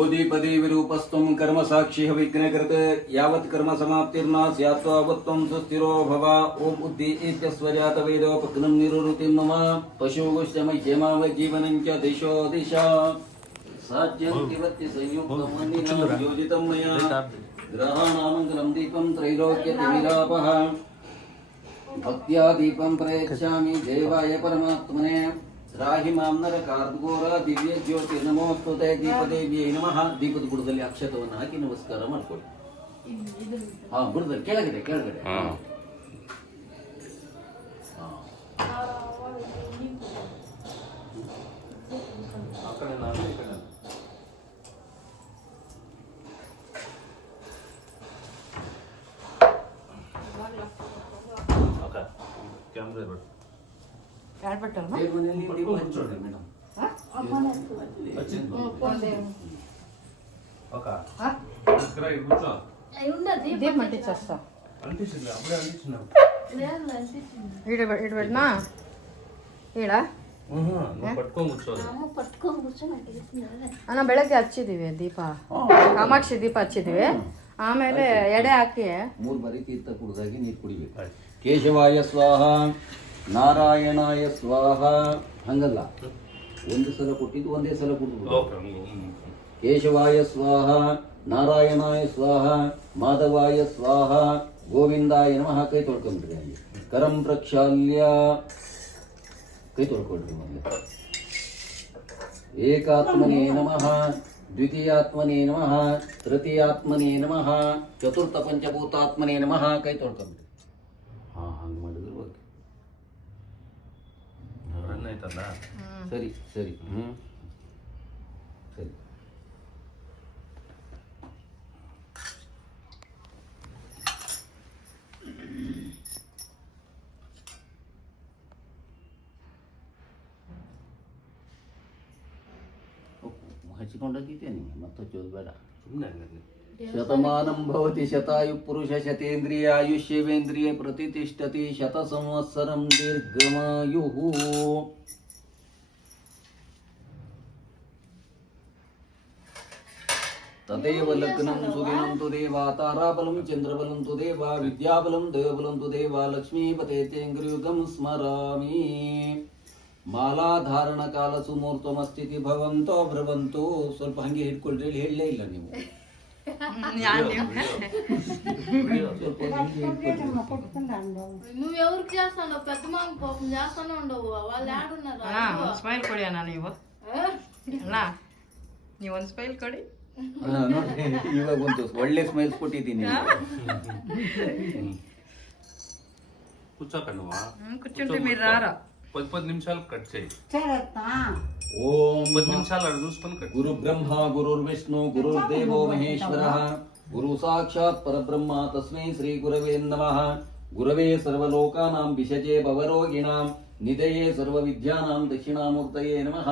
गोदीपदी विरूपस्त्वं कर्म साक्षिः विघ्नकृत यावत् कर्म समाप्तिर्न स्यात् तावत् त्वं सुस्थिरो भव ओम बुद्धि इत्यस्वजात वेदोपक्रम निरुतिं मम पशुगुश्चमह्यमाव जीवनं च दिशो दिशा साज्यन्तिवत्ति संयुक्तं योजितं मया ग्रहाणामङ्गलं दीपं त्रैलोक्यतिविलापः भक्त्या दीपं प्रयच्छामि देवाय परमात्मने ರಾಹಿ ಮಾಮ್ನರ ಕಾರ್ದ್ಗೋರ ದಿವ್ಯ ಜ್ಯೋತಿ ನಮೋಸ್ತುತೆ ದೀಪದೇವಿಯೇ ನಮಃ. ದೀಪದ ಬುಡದಲ್ಲಿ ಅಕ್ಷತವನ್ನು ಹಾಕಿ ನಮಸ್ಕಾರ ಮಾಡ್ಕೊಳ್ಳಿ. ಬುಡದಲ್ಲಿ ಕೆಳಗಡೆ ಕೆಳಗಡೆ ಬೆಳಗ್ಗೆ ಹಚ್ಚಿದೀವಿ ದೀಪ, ಕಾಮಾಕ್ಷಿ ದೀಪ ಹಚ್ಚಿದೀವಿ. ಆಮೇಲೆ ಎಡೆ ಹಾಕಿ 3 ಬಾರಿ ತೀರ್ಥ ಕುಡಿದಾಗಿ ನೀರು ಕುಡಿಬೇಕು. ಕೇಶವಾಯ ಸ್ವಾಹ, ನಾರಾಯಣಾಯ ಸ್ವಾಹ. ಹಂಗಲ್ಲ, ಒಂದು ಸಲ ಕೊಟ್ಟಿದ್ದು ಒಂದೇ ಸಲ ಕುಡಿದು. ಕೇಶವಾಯ ಸ್ವಾಹ, ನಾರಾಯಣಾಯ ಸ್ವಾಹ, ಮಾಧವಾಯ ಸ್ವಾಹ, ಗೋವಿಂದಾಯ ನಮಃ. ಕೈ ತೊಳ್ಕೊಂಡ್ರಿ. ಅಲ್ಲಿ ಕರಂ ಪ್ರಕ್ಷಾಲ್ಯ, ಕೈ ತೊಳ್ಕೊಳ್ರಿ. ಮೊದಲು ಏಕಾತ್ಮನೇ ನಮಃ, ದ್ವಿತೀಯಾತ್ಮನೇ ನಮಃ, ತೃತೀಯಾತ್ಮನೇ ನಮಃ, ಚತುರ್ಥ ಪಂಚಭೂತಾತ್ಮನೇ ನಮಃ. ಕೈ ತೊಳ್ಕೊಂಡ್ರಿ. ಹಂಗೆ ಮಾಡಿದ್ರೆ ಸರಿ ಸರಿ. ಸರಿ. ಹಚ್ಚಿಕೊಂಡೋಗಿದ್ದೇನೆ ಮತ್ತೆ ಹಚ್ಚೋದು ಬೇಡ. ಶತಮಾನಂ ಭವತಿ ಶತಾಯು ಪುರುಷ ಶತೇಂದ್ರಿಯ ಆಯುಷ್ಯವೇಂದ್ರಿಯ ಪ್ರತಿಷ್ಠತಿ ಶತ ಸಂವತ್ಸರಂ ದೀರ್ಘಮಾಯು. ತದೇವ ಲಗ್ನಂ ಸುದಿನಂ ತು ದೇವ, ತಾರಾಬಲಂ ಚಂದ್ರಬಲಂ ತು ದೇವ, ವಿದ್ಯಾಬಲಂ ದೇವಬಲಂ ತು ದೇವ, ಲಕ್ಷ್ಮೀಪತೆ ತೇಂಗ್ರಯುಗಂ ಸ್ಮರಾಮಿ. ಮಾಲಾಧಾರಣ ಕಾಲ ಸುಮೂರ್ತಮಸ್ಥಿತಿ ಭವಂತೋ ಭ್ರವಂತು. ಸ್ವಲ್ಪ ಹಂಗೆ ಹಿಡ್ಕೊಳ್ರಿ. ಹೇಳಲೇ ಇಲ್ಲ ನೀವು. ಸ್ಮೈಲ್ ಕೊಡಿ ಅಣ್ಣ. ನೀವು ಒಂದು ಸ್ಮೈಲ್ ಕೊಡಿ. ನೋಡಿ, ಇವಾಗ ಒಂದು ಒಳ್ಳೆ ಸ್ಮೈಲ್ಸ್ ಕೊಟ್ಟಿದ್ದೀನಿ. కూర్చుంటే మీరు రారా. 10 నిమిషాలు కట్ చేయి. ఓం 10 నిమిషాలు అక్కడ చూసుకొని కట్. గురు బ్రహ్మ గురుర్విష్ణు గురుర్దేవో మహేశ్వరః గురు సాక్షాత్ పరబ్రహ్మ తస్మై శ్రీ గురవే నమః. గురవే సర్వలోకానాం విషజే భవరోగిణాం నిధయే సర్వవిద్యానాం దక్షిణామూర్తయే నమః.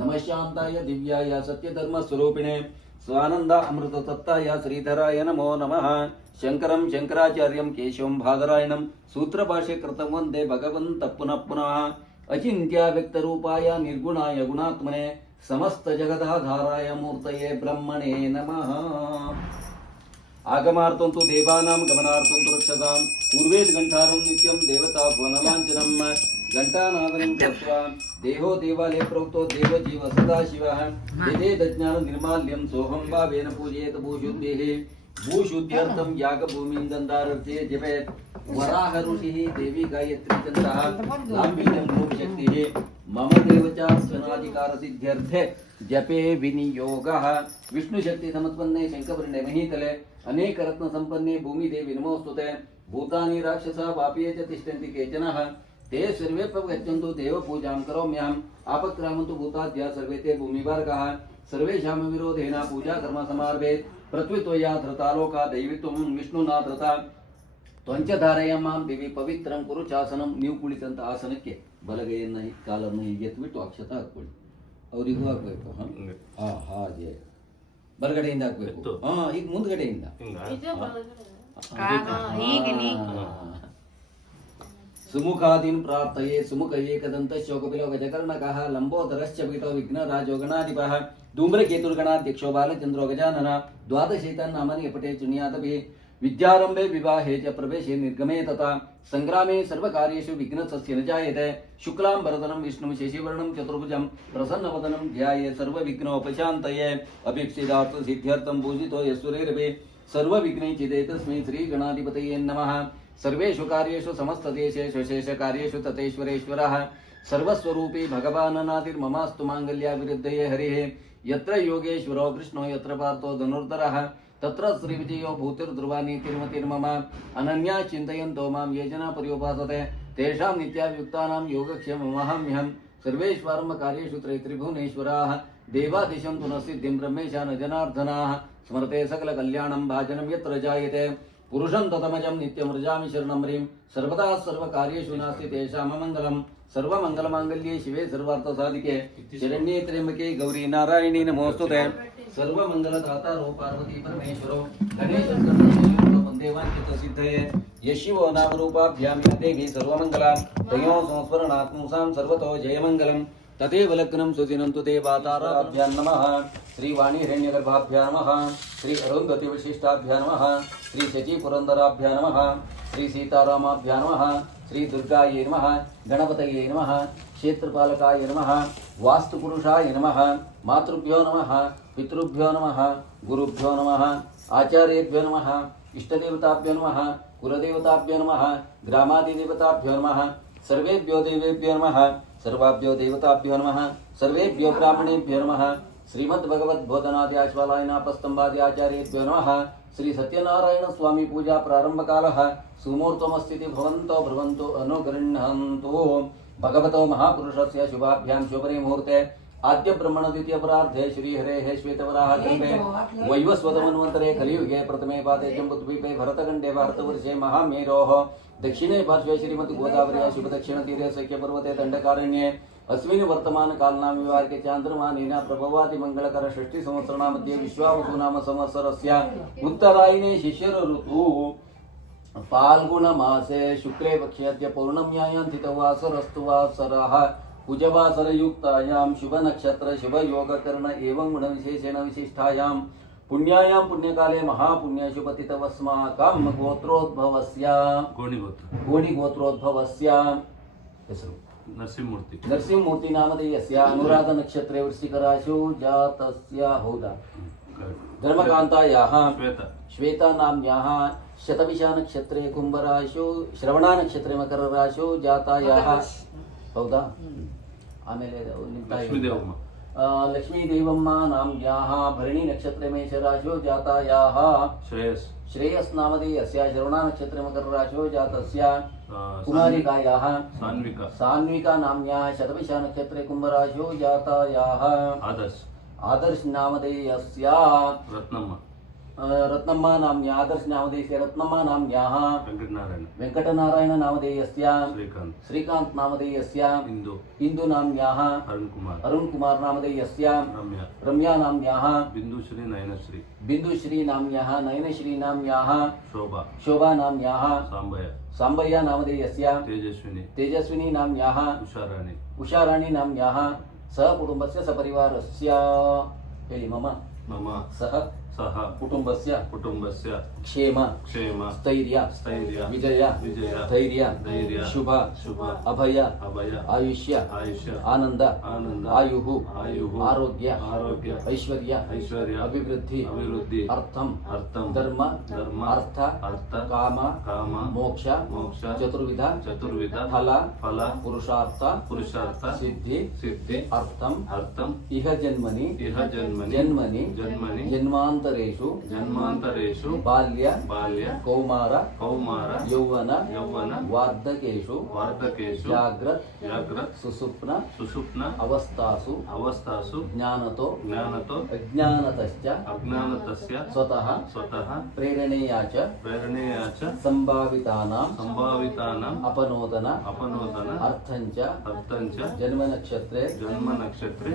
నమః శాంతాయ దివ్యాయ సత్యధర్మ స్వరూపిణే స్వానంద అమృత తత్తాయ శ్రీధరాయ నమో నమః. శంకరం శంకరాచార్యం కేశవం బాదరాయణం సూత్రభాష్య కృతం వందే భగవంత పునః పునః. అచింత్య వ్యక్త రూపాయ నిర్గుణాయ గుణాత్మనే సమస్త జగదాధారాయ మూర్తయే బ్రహ్మణే నమః. ಆಗಮಾರ್ಥಂ ತು ದೇವಾನಾಂ ಗಮನಾರ್ಥಂ ತು ರಕ್ಷತಾಂ. ಪೂರ್ವೇದ್ ಘಂಟಾರಂ ನಿತ್ಯಂ ದೇವತಾ ವನಲಾಂಛನಂ ಘಂಟಾನಾದನಂ ಕೃತ್ವಾ ದೇಹೋ ದೇವಾಲಯ ಪ್ರೋಕ್ತೋ ದೇವ ಜೀವ ಸದಾಶಿವಃ. ದೇದೇದಜ್ಞಾನ ನಿರ್ಮಾಲ್ಯಂ ಸೋಹಂ ಭಾವೇನ ಪೂಜಯೇತ ಭೂಶುದ್ಧಿಃ. ಭೂಶುದ್ಧ್ಯರ್ಥಂ ಯಾಗ ಭೂಮಿಂ ಗಂಧಾರರ್ಥ್ಯೇ ಜಪೇತ್. ವರಾಹ ಋಷಿಃ ದೇವಿ ಗಾಯತ್ರಿ ಚಂದ್ರಃ ಲಾಂಬೀಜಂ ಭೂಶಕ್ತಿಃ. ಮಮ ದೇವಚಾರ್ಚನಾಧಿಕಾರ ಸಿದ್ಧ್ಯರ್ಥೆ ಜಪೇ ವಿನಿಯೋಗಃ. ವಿಷ್ಣು ಶಕ್ತಿ ಸಮತ್ಪನ್ನೆ ಶಂಖವರ್ಣೆ ಮಹೀತಲೆ ಅನೇಕ ರತ್ನ ಸಂಪನ್ನೆ ಭೂಮಿ ದೇವಿ ನಮೋಸ್ತುತೆ. ಭೂತಾನಿ ರಾಕ್ಷಸ ಪಾಪಿಯೇ ಚ ತಿಷ್ಠಂತಿ ಕೇಚನಃ ते सर्वे गच्छन्तु देव पूजां करोम्यहम्. आपक्रामन्तु भूताद्या सर्वे ते भूमिभार्गः. सर्वेषां विरोधेन पूजा कर्म समारभेत्. पृथ्वीत्वया धृता लोका दैवित्वं विष्णुना धृता. ತ್ವಂಚ ಧಾರಯಮಾಂ ದೇವಿ ಪವಿತ್ರಂ ಕುರು ಚಾಸನಂ. ನೀವು ಕುಳಿತಂತ ಆಸನಕ್ಕೆ ಬಲಗೈಯನ್ನು ಕಾಲನ್ನು ಹೀಗೆ ಎತ್ಬಿಟ್ಟು ಅಕ್ಷತ ಹಾಕ್ಕೊಳ್ಳಿ. ಅವರಿಗೂ ಹಾಕ್ಬೇಕು. ಹಾಗೆ ಬಲಗಡೆಯಿಂದ ಹಾಕ್ಬೇಕು. ಈಗ ಮುಂದ್ಗಡೆಯಿಂದ सुमुखादीन् प्रार्थये सुमुख एकदन्त शोकपिलो गजकर्णकः लम्बोदरश्च विकटो विघ्नराजो गणाधिपः धूम्रकेतुर्गणाध्यक्षो बालचन्द्रो गजानन द्वादशैतन्नामानि पठे चुन्यातभिः विद्यारम्भे विवाहे च प्रवेशे निर्गमे तथा संग्रामे सर्वकार्येषु विघ्नस्य न जायते शुक्लां वरदनं विष्णुं शशिवर्णं चतुर्भुजं प्रसन्नवदनं ध्याये सर्वविघ्नोपशान्तये अभीप्सितार्थ सिद्ध्यर्थं पूजितो यस्सुरेरपि सर्वविघ्नैश्चिदे तस्मै श्रीगणाधिपतये नमः सर्वेषु कार्येषु समस्तदेशेषु शेषकार्येषु ततेश्वरेश्वरः सर्वस्वरूपी भगवाननादिर्ममास्तु माङ्गल्याभिवृद्धये हरिः यत्र योगेश्वरो कृष्णो यत्र पार्थो धनुर्धरः तत्र श्रीविजयो भूतिर्ध्रुवानी तिरुमतिर्मम अनन्या चिन्तयन्तो मां ये जना पर्युपासते तेषां नित्याभियुक्तानां योगक्षेममहम्यहं सर्वेश्वरं कार्येषु त्रैत्रिभुवनेश्वराः देवादिशं पुनःसिद्धिं ब्रह्मेशान जनार्दनाः स्मरते सकलकल्याणं भाजनं यत्र जायते पुरुषं ततमजं नित्यमृजामि शरणं ह्रीं सर्वदा सर्वकार्येषु नास्ति तेषाम् अमङ्गलम् सर्वमङ्गलमाङ्गल्ये शिवे सर्वार्थसाधिके शरण्ये त्र्यम्बके गौरी नारायणी नमोस्तुते सर्वमङ्गलदातारो पार्वती परमेश्वरो गणेशं वन्दे वाञ्छितसिद्धये यशिवो नामरूपाभ्यां या देवी सर्वमङ्गला तयोः संस्मरणात्मसां सर्वतो जयमङ्गलम् तदेव लग्नं सुदिनं तु देवाताराभ्यां नमः श्रीवाणी हिरण्यगर्भाभ्यां नमः श्री अरुन्धति विशिष्टाभ्यां नमः श्री शची पुरन्दराभ्यां नमः श्री सीतारामाभ्यां नमः श्री दुर्गायै नमः गणपतये नमः क्षेत्रपालकाय नमः वास्तुपुरुषाय नमः मातृभ्यो नमः पितृभ्यो नमः गुरुभ्यो नमः आचार्येभ्यो नमः इष्टदेवताभ्यो नमः कुलदेवताभ्यो नमः ग्रामादिदेवताभ्यो नमः सर्वेभ्यो देवेभ्यो नमः सर्वाभ्यो देवताभ्यो नमः सर्वेभ्यो ब्राह्मणेभ्यो नमः श्रीमद्भगवद्बोधनादि आश्वालायनापस्तम्भादि आचार्येभ्यो नमः श्री सत्यनारायण स्वामी पूजा प्रारंभकालः सुमुहूर्तमस्ति भवन्तो भ्रुवन्तु अनुगृह्णन्तु भगवतो महापुरुषस्य शुभाभ्यां शुभने मुहूर्ते आद्य ब्रह्मण द्वितीय परार्धे श्री हरेः श्वेतवराह खण्डे वैवस्वतमन्वन्तरे कलियुगे प्रथमे पादे जम्बुद्वीपे भरतखण्डे भारतवर्षे महामेरोः दक्षिणे पार्श्वे श्रीमद्गोदावर्या शुभदक्षिणतीरे सख्यपर्वते दण्डकारण्ये अस्मिन् वर्तमान कालनाम विवार्के चान्द्रमानेन प्रभवादि मंगलकर षष्ठी संवत्सरणा मध्ये विश्वावसु नाम संवत्सरस्य उत्तरायणे शिशिर ऋतु फाल्गुन मासे शुक्ले पक्षे अद्य पौर्णम्यायां तिथवासरस्तु वासरः कुजवासरयुक्तायां शुभ नक्षत्र शुभ योगकर्ण एवं गुणविशेषेण विशिष्टायां पुण्यायां पुण्यकाले महापुण्य शुभतिथवस्माकं गोत्रोद्भवस्य गोणिगोत्रोद्भवस्य हेसरु नरसिंहमूर्ति नामधेयस्य अनुराध नक्षत्रे वृश्चिक राशौ जातस्य हौदा धर्मकान्तायाः श्वेता नाम्याः शतभिषा नक्षत्रे कुंभराशौ श्रवणा नक्षत्रे मकर राशौ जातायाः हौदा आमेले लक्ष्मी देवम्मा नाम्याः भरणी नक्षत्रे मेष राशौ जातायाः श्रेयस नामधेयस्य श्रवणा नक्षत्रे मकर राशौ जातस्य कुमारिकायाः सान्विका नाम्याः शतभिषा नक्षत्रे कुंभराशौ जातायाः आदर्श नामधेयस्य रत्नम्मा नाम्या आदर्श नामधेयस्य रत्नम्मा नाम्याः वेंकटनारायण नामधेयस्य श्रीकांत नामधेयस्य इंदु नाम्याः अरुण कुमार नामधेयस्य रम्या नाम्याः बिंदुश्री नाम्याः नयनश्री नाम्याः शोभा नाम्याः सांबय्या नामधेयस्य तेजस्विनी नाम्याः उषाराणी नाम्याः सह कुटुंबस्य सपरिवारस्य मम सह कुटुंबस्य क्षेम स्थैर्य विजय धैर्य शुभ अभय आयुष्य आनंद आयुः आरोग्य ऐश्वर्य अभिवृद्धि अर्थम धर्म अर्थ काम मोक्ष चतुर्विध फल पुरुषार्थ सिद्धि अर्थम इह जन्मनि जन्मांतरेषु बाल्य कौमार यौवन वार्धकेषु जाग्रत सुषुप्न अवस्थासु ज्ञानतो अज्ञानतश्च स्वतः प्रेरणेया च संभावितानां अपनोदन अर्थञ्च जन्म नक्षत्रे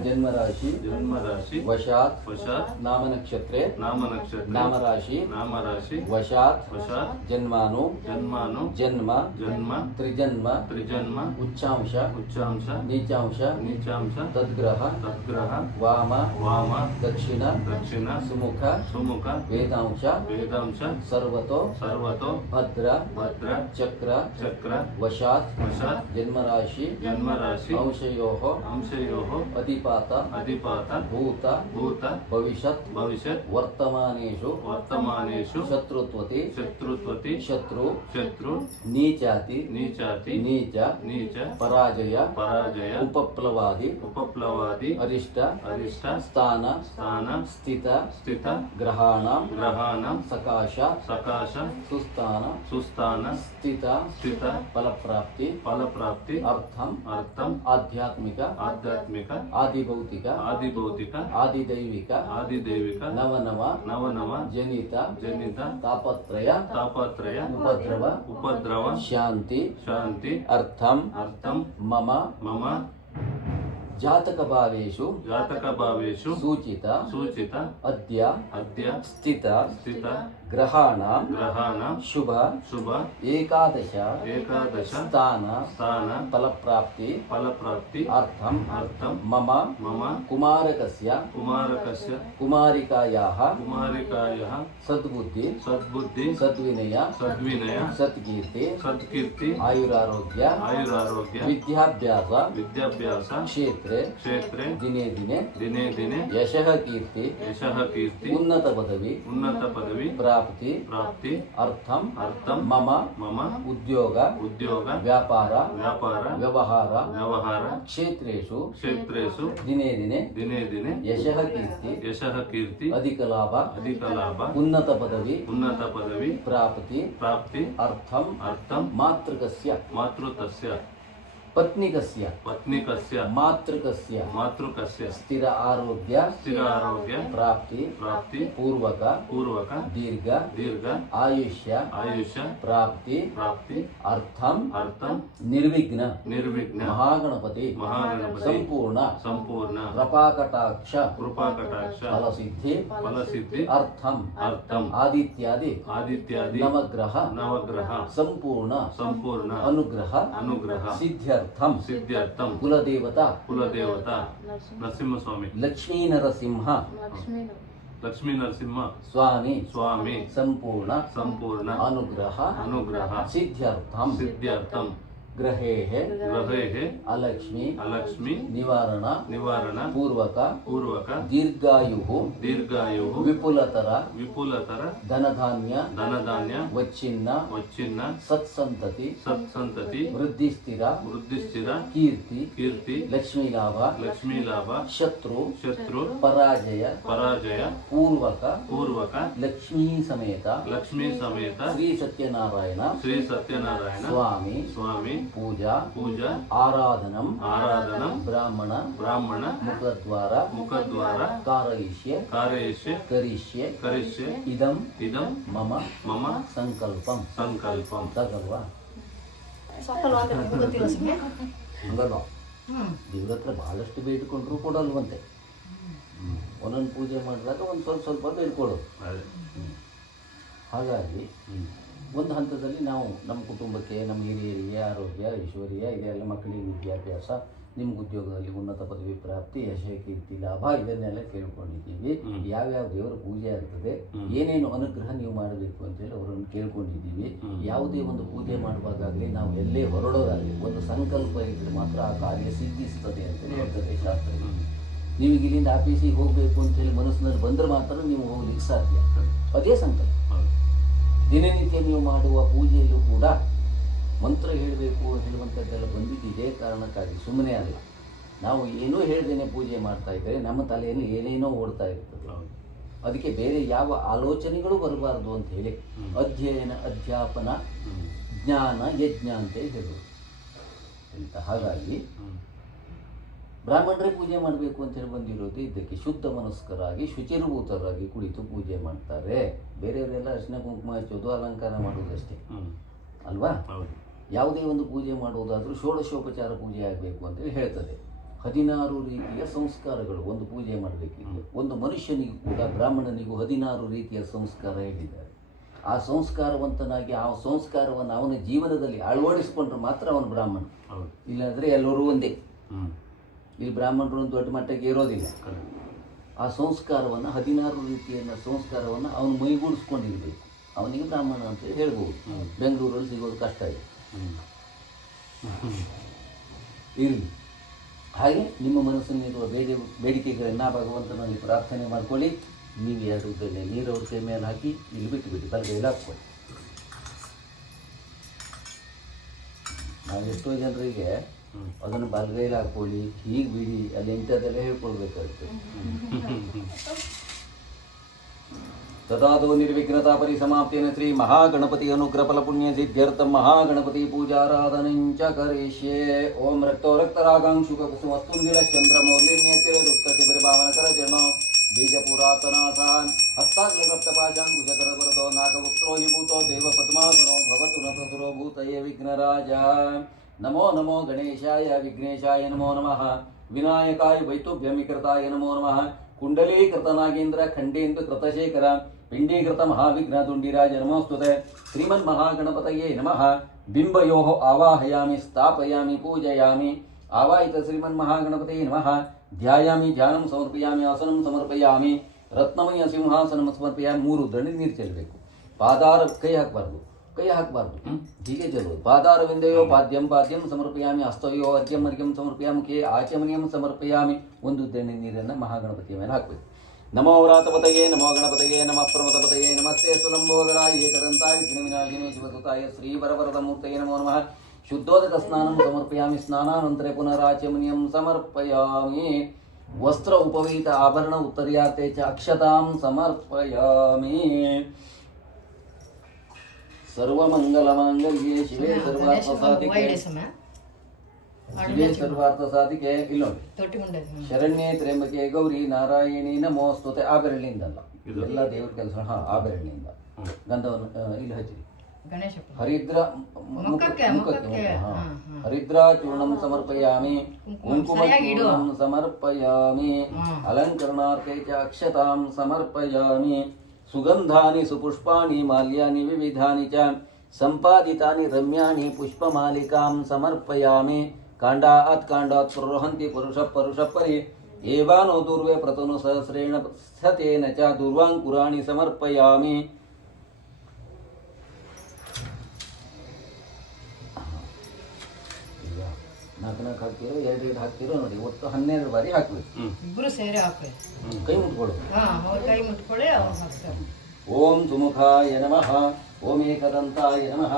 जन्मराशि वशात् नाम नक्षत्रे ನಾಮರಾಶಿ ವಶಾತ್ ಜನ್ಮಾನು ಜನ್ಮ ತ್ರಿಜನ್ಮ ಉಚ್ಚಾಂಶ ನೀಚಾಂಶ ತದ್ಗ್ರಹ ವಾಮ ದಕ್ಷಿಣ ಸುಮುಖ ವೇದಾಂಶ ಸರ್ವತೋ ಭದ್ರ ಚಕ್ರ ವಶಾತ್ ಜನ್ಮರಾಶಿ ಅಂಶಯೋಃ ಅಧಿಪಾತ ಭೂತ ಭವಿಷ್ಯತ್ ವರ್ತಮಾನೇಷು ಶತ್ರುತ್ವತಿ ಶತ್ರು ನೀಚಾತಿ ನೀಚ ಪರಾಜಯ ಉಪಪ್ಲವಾದಿ ಅರಿಷ್ಟ ಸ್ಥಾನ ಸ್ಥಿತ ಗ್ರಹಾಣಾಂ ಸಕಾಶ ಸುಸ್ಥಾನ ಸ್ಥಿತ ಫಲಪ್ರಾಪ್ತಿ ಅರ್ಥಂ ಆಧ್ಯಾತ್ಮಿಕ ಆದಿಭೌತಿಕ ಆದಿದೈವಿಕ ನವನವ ಜನಿತ ತಾಪತ್ರಯ ಉಪದ್ರವ ಶಾಂತಿ ಅರ್ಥಂ ಮಮ ಜಾತಕ ಭಾವೇಶು ಸೂಚಿತ ಅದ್ಯ ಸ್ಥಿತ ಗ್ರಹಾಣಾಂ ಶುಭ ಏಕಾದಶ ಸ್ಥಾನ ಫಲಪ್ರಾಪ್ತಿ ಅರ್ಥಂ ಮಮ ಕುಮಾರಕಸ್ಯ ಕುಮಾರಿಕಾಯಾಃ ಸದ್ಬುದ್ಧಿ ಸದ್ವಿನಯ ಸತ್ಕೀರ್ತಿ ಆಯುರಾರೋಗ್ಯ ವಿದ್ಯಾಭ್ಯಾಸ ಕ್ಷೇತ್ರೆ ದಿನೇ ದಿನೆ ಯಶಃ ಕೀರ್ತಿ ಉನ್ನತ ಪದವಿ ಪ್ರಾಪ್ತಿ ಅರ್ಥಂ ಮಮ ಉದ್ಯೋಗ ವ್ಯಾಪಾರ ವ್ಯವಹಾರ ಕ್ಷೇತ್ರೇಷು ದಿನೇ ದಿನೆ ಯಶಃ ಕೀರ್ತಿ ಅಧಿಕ ಲಾಭ ಉನ್ನತ ಪದವಿ ಪ್ರಾಪ್ತಿ ಅರ್ಥಂ ಮಾತೃಕಸ್ಯ ಪತ್ನಿಕಸ್ಯ ಮಾತೃಕಸ್ಯ ಸ್ಥಿರ ಆರೋಗ್ಯ ಪ್ರಾಪ್ತಿ ಪೂರ್ವಕ ದೀರ್ಘ ಆಯುಷ್ಯ ಪ್ರಾಪ್ತಿ ಅರ್ಥಂ ನಿರ್ವಿಘ್ನ ಮಹಾಗಣಪತಿ ಸಂಪೂರ್ಣ ಕೃಪಾಕಟಾಕ್ಷ ಫಲಸಿದ್ಧಿ ಅರ್ಥಂ ಆದಿತ್ಯಾದಿ ನವಗ್ರಹ ಸಂಪೂರ್ಣ ಅನುಗ್ರಹ ಸಿದ್ಧ್ಯರ್ಥಂ ಕುಲದೇವತಾ ನರಸಿಂಹಸ್ವಾಮಿ ಲಕ್ಷ್ಮೀ ನರಸಿಂಹ ಸ್ವಾಮಿ ಸಂಪೂರ್ಣ ಅನುಗ್ರಹ ಸಿದ್ಧ್ಯರ್ಥಂ ಗ್ರಹೇಃ ಅಲಕ್ಷ್ಮಿ ನಿವಾರಣ ಪೂರ್ವಕ ದೀರ್ಘಾಯುಃ ವಿಪುಲತರ ಧನಧಾನ್ಯ ವಚ್ಚಿನ್ನ ಸತ್ಸಂತತಿ ವೃದ್ಧಿಸ್ಥಿರ ಕೀರ್ತಿ ಲಕ್ಷ್ಮೀ ಲಾಭ ಶತ್ರು ಪರಾಜಯ ಪೂರ್ವಕ ಲಕ್ಷ್ಮೀ ಸಮೇತ ಶ್ರೀ ಸತ್ಯನಾರಾಯಣ ಸ್ವಾಮಿ पूजा आराधनम ब्राह्मण मुखद्वार करिष्ये इदं मम संकल्पं ತಗಲ್ವಾ ಹಂಗಲ್ವಾ ದೇವ್ರ ಹತ್ರ ಬಹಳಷ್ಟು ಬೇಡಿಕೊಂಡ್ರು ಕೊಡಲ್ವಂತೆ ಒಂದೊಂದು ಪೂಜೆ ಮಾಡಿದಾಗ ಒಂದು ಸ್ವಲ್ಪ ಬೇಡ್ಕೊಳ್ಳೋದು. ಹಾಗಾಗಿ ಒಂದು ಹಂತದಲ್ಲಿ ನಾವು ನಮ್ಮ ಕುಟುಂಬಕ್ಕೆ, ನಮ್ಮ ಹಿರಿಯರಿಗೆ ಆರೋಗ್ಯ, ಐಶ್ವರ್ಯ, ಇದೆಲ್ಲ ಮಕ್ಕಳಿಗೆ ವಿದ್ಯಾಭ್ಯಾಸ, ನಿಮ್ಗೆ ಉದ್ಯೋಗದಲ್ಲಿ ಉನ್ನತ ಪದವಿ ಪ್ರಾಪ್ತಿ, ಯಶ, ಕೀರ್ತಿ, ಲಾಭ ಇದನ್ನೆಲ್ಲ ಕೇಳ್ಕೊಂಡಿದ್ದೀವಿ. ಯಾವ್ಯಾವ ದೇವರ ಪೂಜೆ ಆಗ್ತದೆ, ಏನೇನು ಅನುಗ್ರಹ ನೀವು ಮಾಡಬೇಕು ಅಂತೇಳಿ ಅವರನ್ನು ಕೇಳ್ಕೊಂಡಿದ್ದೀವಿ. ಯಾವುದೇ ಒಂದು ಪೂಜೆ ಮಾಡುವಾಗಲಿ ನಾವು ಎಲ್ಲೇ ಹೊರಡೋದಾಗಲಿ ಒಂದು ಸಂಕಲ್ಪ ಇದ್ದರೆ ಮಾತ್ರ ಆ ಕಾರ್ಯ ಸಿದ್ಧಿಸ್ತದೆ ಅಂತೇಳಿ ಹೇಳ್ತದೆ ಶಾಸ್ತ್ರ. ನೀವು ಇಲ್ಲಿಂದ ಆಫೀಸಿಗೆ ಹೋಗಬೇಕು ಅಂತೇಳಿ ಮನಸ್ಸಿನಲ್ಲಿ ಬಂದರೆ ಮಾತ್ರ ನೀವು ಹೋಗ್ಲಿಕ್ಕೆ ಸಾಧ್ಯ. ಅದೇ ಸಂಕಲ್ಪ. ದಿನನಿತ್ಯ ನೀವು ಮಾಡುವ ಪೂಜೆಯಲ್ಲೂ ಕೂಡ ಮಂತ್ರ ಹೇಳುವಂಥದ್ದೆಲ್ಲ ಬಂದಿದ್ದು ಇದೇ ಕಾರಣಕ್ಕಾಗಿ, ಸುಮ್ಮನೆ ಅಲ್ಲ. ನಾವು ಏನೂ ಹೇಳ್ದೇನೆ ಪೂಜೆ ಮಾಡ್ತಾ ಇದ್ದರೆ ನಮ್ಮ ತಲೆಯಲ್ಲಿ ಏನೇನೋ ಓಡ್ತಾ ಇರ್ತದೆ. ಅದಕ್ಕೆ ಬೇರೆ ಯಾವ ಆಲೋಚನೆಗಳು ಬರಬಾರ್ದು ಅಂತ ಹೇಳಿ ಅಧ್ಯಯನ, ಅಧ್ಯಾಪನ, ಜ್ಞಾನ, ಯಜ್ಞ ಅಂತ ಹೇಳೋದು ಅಂತ. ಹಾಗಾಗಿ ಬ್ರಾಹ್ಮಣರೇ ಪೂಜೆ ಮಾಡಬೇಕು ಅಂತೇಳಿ ಬಂದಿರೋದು ಇದಕ್ಕೆ. ಶುದ್ಧ ಮನಸ್ಕರಾಗಿ ಶುಚಿರ್ಭೂತರಾಗಿ ಕುಳಿತು ಪೂಜೆ ಮಾಡ್ತಾರೆ. ಬೇರೆಯವರೆಲ್ಲ ಅರ್ಶಿನ ಕುಂಕುಮ ಹಚ್ಚೋದು, ಅಲಂಕಾರ ಮಾಡೋದಷ್ಟೇ ಅಲ್ವಾ? ಯಾವುದೇ ಒಂದು ಪೂಜೆ ಮಾಡುವುದಾದ್ರೂ ಷೋಡಶೋಪಚಾರ ಪೂಜೆ ಆಗಬೇಕು ಅಂತೇಳಿ ಹೇಳ್ತದೆ. 16 ರೀತಿಯ ಸಂಸ್ಕಾರಗಳು ಒಂದು ಪೂಜೆ ಮಾಡಬೇಕಿತ್ತು. ಒಂದು ಮನುಷ್ಯನಿಗೂ ಕೂಡ ಬ್ರಾಹ್ಮಣನಿಗೂ 16 ರೀತಿಯ ಸಂಸ್ಕಾರ ಹೇಳಿದ್ದಾರೆ. ಆ ಸಂಸ್ಕಾರವಂತನಾಗಿ ಆ ಸಂಸ್ಕಾರವನ್ನು ಅವನ ಜೀವನದಲ್ಲಿ ಅಳವಡಿಸಿಕೊಂಡ್ರೆ ಮಾತ್ರ ಅವನು ಬ್ರಾಹ್ಮಣ. ಇಲ್ಲಾಂದರೆ ಎಲ್ಲರೂ ಒಂದೇ. ಇಲ್ಲಿ ಬ್ರಾಹ್ಮಣರು ಒಂದು ದೊಡ್ಡ ಮಟ್ಟಕ್ಕೆ ಇರೋದಿಲ್ಲ. ಆ ಸಂಸ್ಕಾರವನ್ನು 16 ರೀತಿಯ ಸಂಸ್ಕಾರವನ್ನು ಅವನು ಮೈಗೂಡಿಸ್ಕೊಂಡಿರಬೇಕು. ಅವನಿಗೆ ಬ್ರಾಹ್ಮಣ ಅಂತ ಹೇಳ್ಬೋದು. ಬೆಂಗಳೂರಲ್ಲಿ ಸಿಗೋದು ಕಷ್ಟ ಇದೆ. ಇರಲಿ. ಹಾಗೆ ನಿಮ್ಮ ಮನಸ್ಸಿನಲ್ಲಿರುವ ಬೇಡಿಕೆಗಳನ್ನ ಭಗವಂತನಲ್ಲಿ ಪ್ರಾರ್ಥನೆ ಮಾಡ್ಕೊಳ್ಳಿ. ನೀವು 2 ಗಂಟೆ ನೀರು ಅವ್ರ ಕೈ ಮೇಲೆ ಹಾಕಿ ಇಲ್ಲಿ ಬಿಟ್ಟು ಬಲಗೈಲಿ ಹಾಕ್ಕೊಳ್ಳಿ. ನಾವು ಎಷ್ಟೋ ಜನರಿಗೆ ಅದನ್ನು ಬಲಗೈಲಿ ಹಾಕ್ಕೊಳ್ಳಿ, ಹೀಗೆ ಬಿಡಿ, ಅಲ್ಲಿ ಇಂಥದ್ದೆಲ್ಲ ಹೇಳ್ಕೊಳ್ಬೇಕಾಗುತ್ತೆ. ತದಾದೋ ನಿರ್ವಿಘ್ನತಾ ಪರಿಸಮಾಪ್ತೇನ ಶ್ರೀ ಮಹಾಗಣಪತಿ ಅನುಗ್ರಹ ಫಲ ಪುಣ್ಯ ಸಿದ್ಧ್ಯರ್ಥಂ ಮಹಾಗಣಪತಿ ಪೂಜಾರಾಧನಂಚ ಕರಿಷ್ಯೆ. ಓಂ ರಕ್ತೋ ರಕ್ತರಾಗಾಂಶುಕ ಕುಸುಮಸ್ತುಂದಿಲ ಚಂದ್ರಮೌಲ್ಯನ್ಯತೆ ರುಕ್ತಟಿ ಪರಿಭಾವನಕರ ಜನ ಬೀಜ ಪುರಾತನಾಸಾನ್ ಹಸ್ತಾಗ್ಲಪ್ತಪಾಶಾಂಕುಶಕರ ಗುರತೋ ನಾಗವಕ್ತ್ರೋ ಹಿ ಭೂತೋ ದೇವ ಪದ್ಮಾಸನೋ ಭವತು ನತಸುರೋ ಭೂತಯೇ ವಿಘ್ನರಾಜ. ನಮೋ ನಮೋ ಗಣೇಶಾಯ ವಿಘ್ನೇಶಾಯ ನಮೋ ನಮಃ. ವಿನಾಯಕಾಯ ವೈತುಭ್ಯಮಿಕೃತಾಯ ನಮೋ ನಮಃ. ಕುಂಡಲೀಕೃತ ನಾಗೇಂದ್ರ ಖಂಡೇಂದು ಕೃತಶೇಖರ ಪಿಂಡೀಕೃತ ಮಹಾವಿಘ್ನ ದುಂಡಿರಾಜ ನಮೋಸ್ತುತೆ. ಶ್ರೀಮನ್ ಮಹಾಗಣಪತಯೇ ನಮಃ. ಬಿಂಬಯೋ ಆವಾಹಯಾಮಿ ಸ್ಥಾಪಯಾಮಿ ಪೂಜಯಾಮಿ. ಆವಾಹಿತ ಶ್ರೀಮನ್ ಮಹಾಗಣಪತಯೇ ನಮಃ. ಧ್ಯಾಯಾಮಿ ಧ್ಯಾನಂ ಸಮರ್ಪಯಾಮಿ ಆಸನಂ ಸಮರ್ಪಯಾಮಿ. ರತ್ನಮಯ ಸಿಂಹಾಸನಂ ಸಮರ್ಪಯಾಮಿ. 3 ದಂಡಿ ನೀರು ಚೆಲ್ಲಬೇಕು. ಪಾದಾರ ಕೈ ಹಾಕಬಾರ್ದು, ಹೀಗೆ ಚೆಲ್ಲುವುದು. ಪಾದಾರವಿಂದಯೋ ಪಾದ್ಯಂ ಪಾದ್ಯಂ ಸಮರ್ಪಯಾಮಿ. ಹಸ್ತಯೋ ಅರ್ಘ್ಯಂ ಅರ್ಘ್ಯಂ ಸಮರ್ಪಯಾಮಿ. ಕೇ ಆಚಮನಿಯಂ ಸಮರ್ಪಯಾಮಿ. 1 ದಂಡಿ ನೀರನ್ನು ಮಹಾಗಣಪತಿಯ ಮೇಲೆ ಹಾಕಬೇಕು. ನಮೋ ವ್ರಾತಪತಯೇ ನಮೋ ಗಣಪತಯೇ ನಮಃ ಪ್ರಮದಪತಯೇ ನಮಸ್ತೆ ಸುಲಂಬೋದರಾಯ ಏಕದಂತಾಯ ವಿಘ್ನ ವಿನಾಶಿನೇ ಶಿವಸುತಾಯ ಶ್ರೀ ವರವರದ ಮೂರ್ತಯೇ ನಮೋ ನಮಃ. ಶುದ್ಧೋದಕ ಸ್ನಾನಂ ಸಮರ್ಪಯಾಮಿ. ಸ್ನಾನಾನಂತರ ಪುನರಾಚಮನಿಯಂ ಸಮರ್ಪಯಾಮಿ. ವಸ್ತ್ರ ಉಪವೀತ ಆಭರಣ ಉತ್ತರ್ಯಾರ್ಥೆ ಚ ಅಕ್ಷತಾಂ ಸಮರ್ಪಯಾಮಿ. ಸರ್ವಮಂಗಲಮಾಂಗಲ್ಯೆ ಶಿವೆ ಸರ್ವಾರ್ಥ ಸಾಧಿಕೆ ಶಿವೆ ಸರ್ವಾರ್ಥ ಸಾಧಿಕೆ. ಇಲ್ಲೋಡಿ ಶರಣ್ಯೇ ತ್ರ್ಯಂಬಕೆ ಗೌರಿ ನಾರಾಯಣಿ ನಮೋಸ್ತುತೆ. ಆ ಬೆರಳಿನಿಂದಲ್ಲ, ಎಲ್ಲ ದೇವರ ಕೆಲಸ. ಆ ಬೆರಳಿನಿಂದ ಗಂಧವನ್ನು ಇಲ್ಲಿ ಹಚ್ಚಿರಿ. ಹರಿದ್ರ ಮುಖಕ್ಕೆ ಹರಿದ್ರ ಚೂರ್ಣಂ ಸಮರ್ಪಯಾಮಿ. ಕುಂಕುಮ ಚೂರ್ಣಂ ಸಮರ್ಪಯಾಮಿ. ಅಲಂಕರಣಾರ್ಥೆ ಚ ಅಕ್ಷತಾಂ ಸಮರ್ಪಯಾಮಿ. ಸುಗಂಧಾನಿ ಸುಪುಷ್ಪಾಣಿ ಮಾಲ್ಯಾನಿ ವಿವಿಧಾನಿ ಚ ಸಂಪಾದಿತಾನಿ ರಮ್ಯಾನಿ ಪುಷ್ಪಮಾಲಿಕಾಂ ಸಮರ್ಪಯಾಮಿ. ಕಾಂಡಾತ್ ಪ್ರರೋಹಂತಿ ಪರುಷ ಪರಿ ಏವಾನೋ ದೂರ್ವೆ ಪ್ರತನು ಸಹಸ್ರೇಣ ಸ್ಥತೇನ ಚ ದುರ್ವಾಂಕುರಾಣಿ ಸಮರ್ಪಯಾಮಿ. ನಾಲ್ಕು ಹಾಕ್ತಿರೋ 2 ಹಾಕ್ತಿರೋ ನೋಡಿ, ಒಟ್ಟು 12 ಬಾರಿ ಹಾಕ್ಬೇಕು. ಇಬ್ರು ಸೇರಿ ಹಾಕ್ಬೇಕು. ಕೈ ಮುಟ್ಕೊಳ್ಳು. ಕೈ ಮುಟ್ಕೊಳ್ಳಿ. ಓಂ ಸುಮುಖಾಯ ನಮಃ. ಓಂ ಏಕದಂತಾಯ ನಮಃ.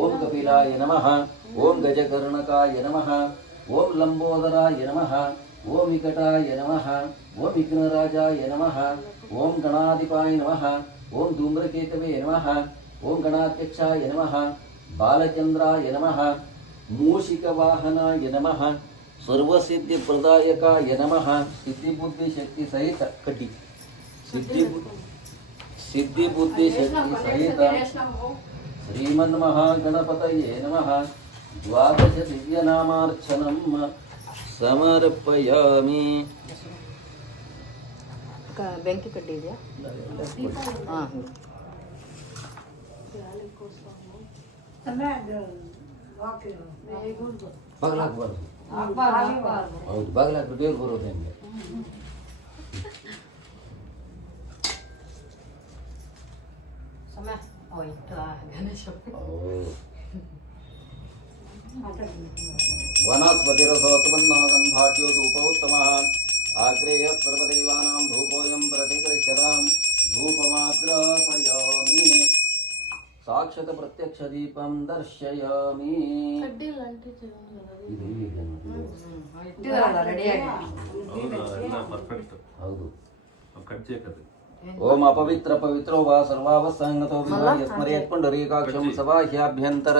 ಓಂ ಕಪಿಲಾಯ ನಮಃ. ಓಂ ಗಜಕರ್ಣಕಾಯ ನಮಃ. ಓಂ ಲಂಬೋದರಾಯ ನಮಃ. ಓಂ ವಿಕಟಾಯ ನಮಃ. ಓಂ ವಿಘ್ನರಾಜಾಯ ನಮಃ. ಓಂ ಗಣಾಧಿಪಾಯ ನಮಃ. ಓಂ ಧೂಮ್ರಕೇತವೇ ನಮಃ. ಓಂ ಗಣಾಧ್ಯಕ್ಷಾಯ ನಮಃ. ಬಾಲಚಂದ್ರಾಯ ನಮಃ. ಮೂಷಿಕವಾಹನಾಯ ನಮಃ. ಸರ್ವಸಿದ್ಧಿಪ್ರದಾಯಕಾಯ ನಮಃ. ಸಿದ್ಧಿಬುದ್ಧಿ ಶಕ್ತಿ ಸಹಿತ ಕಡ್ಡಿ ಸಿದ್ಧಿಬುದ್ಧಿ ಶಕ್ತಿ ಸಹಿತ ಶ್ರೀಮನ್ಮಹಾಗಣಪತಯೇ ನಮಃ. 12 ದಿವ್ಯನಾಮಾರ್ಚನಂ ಸಮರ್ಪಯಾಮಿ. ಬೆಂಕಿ ಕಡ್ಡಿ ಇದೆಯಾ? ಬಾಗ್ಲಾಕ್ಬಾರ್ದು. ಹೌದು, ಬಾಗ್ಲಾಕ್ಬಿಟ್ಟು ದೇವ್ರು ಬರೋದು ಹೆಂಗೆ? ವನಸ್ಪತಿರಸೋತ್ಪನ್ನಗಂಧಾಢ್ಯೋ ಧೂಪೋತ್ತಮಃ. ಆಗ್ರೇಯ ಸರ್ವದೇವಾನಾಂ ಧೂಪೋಯಂ ಪ್ರತಿಕರಿಷ್ಯತಾಂ ಧೂಪಮಾಗ್ರಾಪಯಾಮಿ. ಸಾಕ್ಷಾತ್ ಪ್ರತ್ಯಕ್ಷ ದೀಪಂ ದರ್ಶಯಾಮಿ. ಹೌದು. ಓಂ ಅಪವಿತ್ರ ಪವಿತ್ರೋ ವಾ ಸರ್ವಾವಸ್ಥಾಂಗತೋ ವಿಭಾಯ ಸ್ಮರೇತ್ ಪುಂಡರೀಕಾಕ್ಷಂ ಸಬಾಹ್ಯಾಭ್ಯಂತರ